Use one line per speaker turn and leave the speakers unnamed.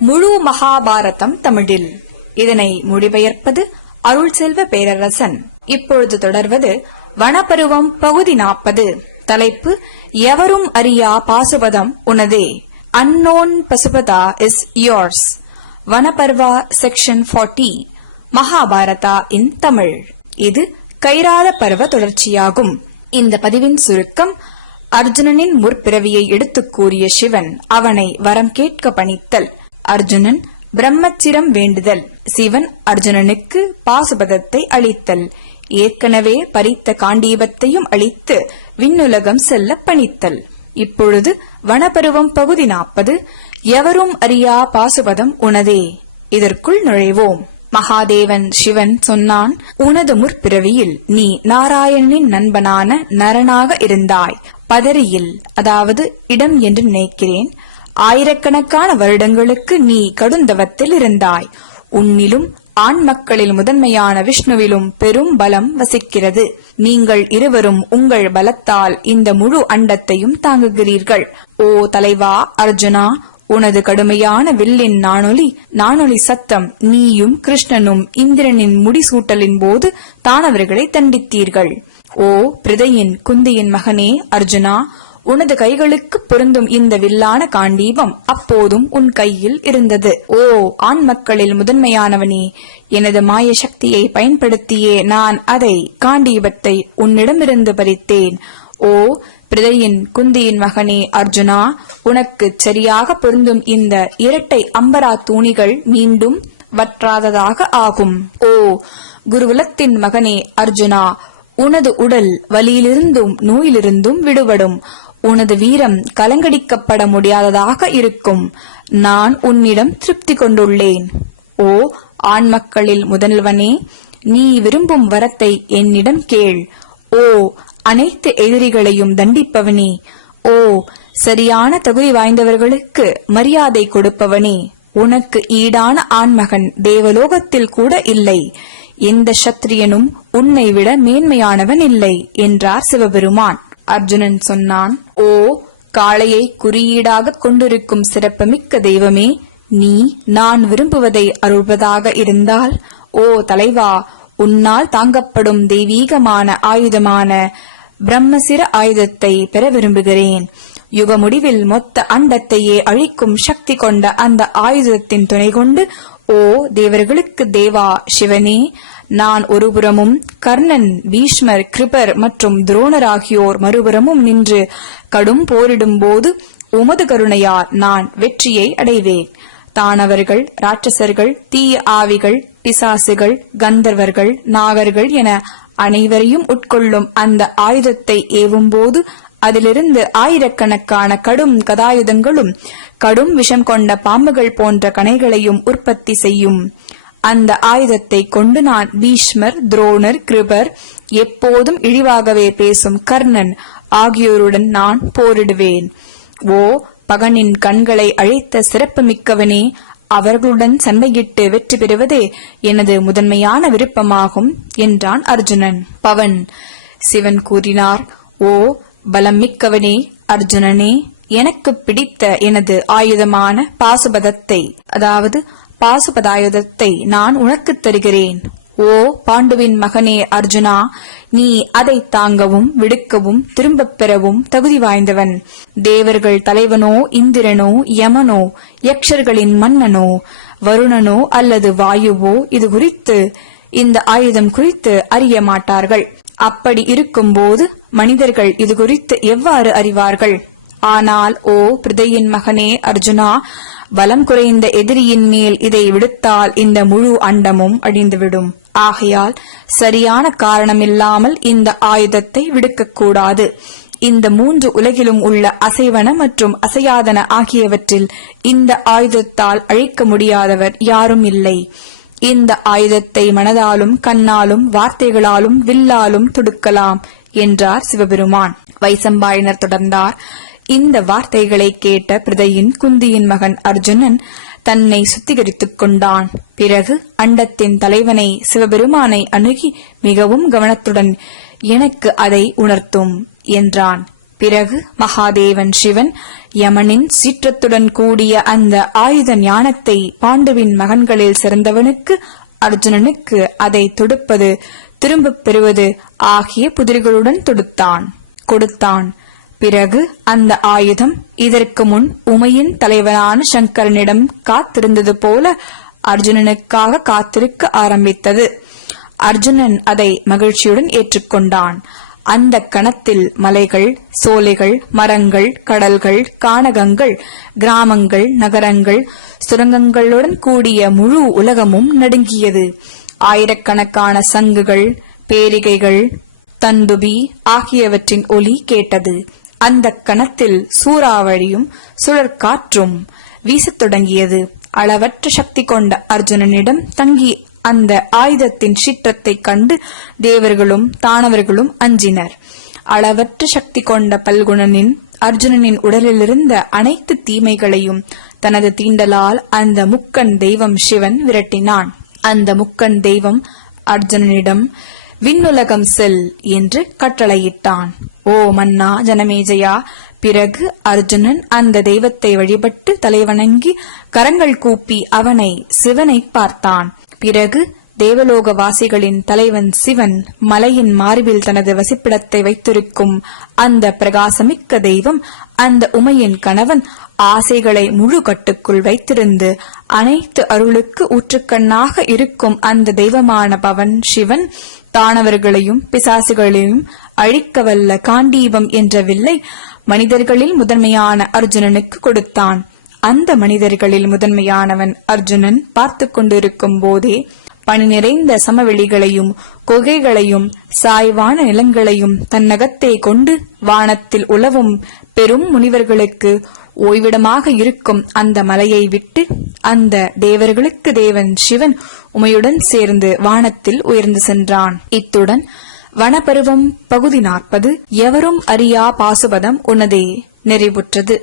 முழு மகாபாரதம் தமிழில். இதனை மொழிபெயர்ப்பது அருள் செல்வ பேரரசன். இப்பொழுது தொடர்வது வனப்பருவம் பகுதி நாற்பது. தலைப்பு எவரும் அறியா பாசுபதம் உனதே. Unknown Pashupata is yours Vanaparva section 40 Mahabharata in Tamil. இது கைராத பருவ தொடர்ச்சியாகும். இந்த பதிவின் சுருக்கம் அர்ஜுனனின் முற்பிறவியை எடுத்துக் கூறிய சிவன் அவனை வரம் கேட்க பணித்தல். அர்ஜுனன் பிரம்மச்சிரம் வேண்டுதல். சிவன் அர்ஜுனனுக்கு பாசுபதத்தை அளித்தல். ஏற்கனவே பறித்த காண்டீபத்தையும் அளித்து விண்ணுலகம் செல்ல பணித்தல். இப்பொழுது வனப்பருவம் பகுதி நாற்பது. எவரும் அறியா பாசுபதம் உனதே. இதற்குள் நுழைவோம். மகாதேவன் சிவன் சொன்னான் உனது முற்பிறவியில் நீ நாராயணனின் நண்பனான நரனாக இருந்தாய். பதரியில் அதாவது இடம் என்று நினைக்கிறேன். ஆயிரக்கணக்கான வருடங்களுக்கு நீ கடுந்தவத்தில் இருந்தாய். உன்னிலும் ஆண் மக்களில் முதன்மையான விஷ்ணுவிலும் பெரும் பலம் வசிக்கிறது. நீங்கள் இருவரும் உங்கள் பலத்தால் இந்த முழு அண்டத்தையும் தாங்குகிறீர்கள். ஓ தலைவா அர்ஜுனா உனது கடுமையான வில்லின் நாணொலி நாணொலி சத்தம் நீயும் கிருஷ்ணனும் இந்திரனின் முடிசூட்டலின் போது தானவர்களை தண்டித்தீர்கள். ஓ பிரதையின் குந்தியின் மகனே அர்ஜுனா உனது கைகளுக்கு பொருந்தும் இந்த வில்லான காண்டீபம் அப்போதும் உன் கையில் இருந்தது. ஓ ஆண் மக்களில் முதன்மையானவனே எனது மாய சக்தியை பயன்படுத்தியே நான் அதை காண்டீபத்தை உன்னிடமிருந்து பறித்தேன். ஓ பிரதையின் குந்தியின் மகனே அர்ஜுனா உனக்கு சரியாக பொருந்தும் இந்த இரட்டை அம்பரா தூணிகள் மீண்டும் வற்றாததாக ஆகும். ஓ குருகுலத்தின் மகனே அர்ஜுனா உனது உடல் வலியிலிருந்தும் நோயிலிருந்தும் விடுபடும். உனது வீரம் கலங்கடிக்கப்பட முடியாததாக இருக்கும். நான் உன்னிடம் திருப்தி கொண்டுள்ளேன். ஓ ஆண் மக்களில் முதல்வனே நீ விரும்பும் வரத்தை என்னிடம் கேள். ஓ அனைத்து எதிரிகளையும் தண்டிப்பவனே. ஓ சரியான தகுதி வாய்ந்தவர்களுக்கு மரியாதை கொடுப்பவனே. உனக்கு ஈடான ஆண்மகன் தேவலோகத்தில் கூட இல்லை. எந்த சத்திரியனும் உன்னை விட மேன்மையானவன் இல்லை என்றார் சிவபெருமான். அர்ஜுனன் சொன்னான் ஓ காளையை குறியீடாக கொண்டிருக்கும் சிறப்புமிக்க தெய்வமே நீ நான் விரும்புவதை அருள்வதாக இருந்தால் ஓ தலைவா உன்னால் தாங்கப்படும் தெய்வீகமான ஆயுதமான பிரம்மசிர ஆயுதத்தை பெற விரும்புகிறேன். யுக முடிவில் மொத்த அண்டத்தையே அழிக்கும் சக்தி கொண்ட அந்த ஆயுதத்தின் துணை கொண்டு ஓ தேவர்களுக்கு தேவா சிவனே நான் ஒருபுறமும் கர்ணன் பீஷ்மர் கிருபர் மற்றும் துரோணர் ஆகியோர் மறுபுறமும் நின்று கடும் போரிடும் போது உமது கருணையால் நான் வெற்றியை அடைவேன். தானவர்கள் ராட்சசர்கள் தீய ஆவிகள் பிசாசுகள் கந்தர்வர்கள் நாகர்கள் என அனைவரையும் உட்கொள்ளும் அந்த ஆயுதத்தை ஏவும்போது அதிலிருந்து ஆயிரக்கணக்கான கடும் கதாயுதங்களும் கடும் விஷம் கொண்ட பாம்புகள் போன்ற கணைகளையும் உற்பத்தி செய்யும். அந்த ஆயுதத்தை கொண்டு நான் பீஷ்மர் துரோணர் கிருபர் எப்போதும் இழிவாகவே பேசும் கர்ணன் ஆகியோருடன் நான் போரிடுவேன். ஓ பகனின் கண்களை அழைத்த சிறப்பு மிக்கவனே அவர்களுடன் சண்டையிட்டு வெற்றி பெறுவதே எனது முதன்மையான விருப்பமாகும் என்றான் அர்ஜுனன். பவன் சிவன் கூறினார் ஓ பலம் மிக்கவனே அர்ஜுனனே எனக்கு பிடித்த எனது ஆயுதமான பாசுபதத்தை அதாவது பாசுபதாயுதத்தை நான் உனக்குத் தருகிறேன். ஓ பாண்டுவின் மகனே அர்ஜுனா நீ அதை தாங்கவும் விடுக்கவும் திரும்பப் பெறவும் தகுதி வாய்ந்தவன். தேவர்கள் தலைவனோ இந்திரனோ யமனோ யக்ஷர்களின் மன்னனோ வருணனோ அல்லது வாயுவோ இது குறித்து இந்த ஆயுதம் குறித்து அறிய மாட்டார்கள். அப்படி இருக்கும்போது மனிதர்கள் இது குறித்து எவ்வாறு அறிவார்கள்? ஆனால் ஓ பிரதையின் மகனே அர்ஜுனா பலம் குறைந்த எதிரியின் மேல் இதை விடுத்தால் இந்த முழு அண்டமும் அழிந்துவிடும். ஆகையால் சரியான காரணமில்லாமல் இந்த ஆயுதத்தை விடுக்கக்கூடாது. இந்த மூன்று உலகிலும் உள்ள அசைவன மற்றும் அசையாதன ஆகியவற்றில் இந்த ஆயுதத்தால் அழிக்க முடியாதவர் யாரும் இல்லை. இந்த ஆயுதத்தை மனதாலும் கண்ணாலும் வார்த்தைகளாலும் வில்லாலும் துடுக்கலாம் என்றார் சிவபெருமான். வைசம்பாயினர் தொடர்ந்தார். இந்த வார்த்தைகளை கேட்ட பிரதையின் குந்தியின் மகன் அர்ஜுனன் தன்னை சுத்திகரித்துக் கொண்டான். பிறகு அண்டத்தின் தலைவனை சிவபெருமானை அணுகி மிகவும் கவனத்துடன் எனக்கு அதை உணர்த்தும் என்றான். பிறகு மகாதேவன் சிவன் யமனின் சீற்றத்துடன் கூடிய அந்த ஆயுத ஞானத்தை பாண்டுவின் மகன்களில் சிறந்தவனுக்கு அர்ஜுனனுக்கு அதை தொடுப்பது திரும்பப் பெறுவது ஆகிய புதிர்களுடன் தொடுத்தான் கொடுத்தான். பிறகு அந்த ஆயுதம் இதற்கு முன் உமையின் தலைவனான சங்கரனிடம் காத்திருந்தது போல அர்ஜுனனுக்காக காத்திருக்க ஆரம்பித்தது. அர்ஜுனன் அதை மகிழ்ச்சியுடன் ஏற்றுக்கொண்டான். அந்த கணத்தில் மலைகள் சோலைகள் மரங்கள் கடல்கள் கானகங்கள் கிராமங்கள் நகரங்கள் சுரங்கங்களுடன் கூடிய முழு உலகமும் நடுங்கியது. ஆயிரக்கணக்கான சங்குகள் பேரிகைகள் தந்துபி ஆகியவற்றின் ஒலி கேட்டது. அந்த கணத்தில் சூறாவளியும் சுழற்காற்றும் வீசத் தொடங்கியது. அளவற்ற சக்தி கொண்ட அர்ஜுனனிடம் தங்கி அந்த ஆயுதத்தின் சீற்றத்தை கண்டு தேவர்களும் தானவர்களும் அஞ்சினர். அளவற்ற சக்தி கொண்ட பல்குணனின் அர்ஜுனனின் உடலிலிருந்த அனைத்து தீமைகளையும் தனது தீண்டலால் அந்த முக்கன் தெய்வம் சிவன் விரட்டினான். அந்த முக்கன் தெய்வம் அர்ஜுனனிடம் விண்ணுலகம் செல் என்று கட்டளையிட்டான். ஓ மன்னா ஜனமேஜயா பிறகு அர்ஜுனன் அந்த தெய்வத்தை வழிபட்டு தலைவணங்கி கரங்கள் கூப்பி அவனை சிவனை பார்த்தான். பிறகு தேவலோக வாசிகளின் தலைவன் சிவன் மலையின் மார்பில் தனது வசிப்பிடத்தை வைத்திருக்கும் அந்த பிரகாசமிக்க தெய்வம் அந்த உமையின் கணவன் ஆசைகளை முழு கட்டுக்குள் வைத்திருந்து அனைத்து அருளுக்கு ஊற்றுக்கண்ணாக இருக்கும் அந்த தெய்வமான பவன் சிவன் தானவர்களையும் பிசாசுகளையும் அழிக்கவல்ல காண்டீபம் என்ற வில்லை மனிதர்களில் முதன்மையான அர்ஜுனனுக்கு கொடுத்தான். அந்த மனிதர்களில் முதன்மையானவன் அர்ஜுனன் பார்த்து கொண்டிருக்கும் போதே பனி நிறைந்த சமவெளிகளையும் குகைகளையும் சாய்வான நிலங்களையும் தன்னகத்தே கொண்டு வானத்தில் உலவும் பெரும் முனிவர்களுக்கு ஓய்விடமாக இருக்கும் அந்த மலையை விட்டு அந்த தேவர்களுக்கு தேவன் சிவன் உமையுடன் சேர்ந்து வானத்தில் உயர்ந்து சென்றான். இத்துடன் வனப்பருவம் பகுதி நாற்பது எவரும் அறியா பாசுபதம் உனதே நிறைவுற்றது.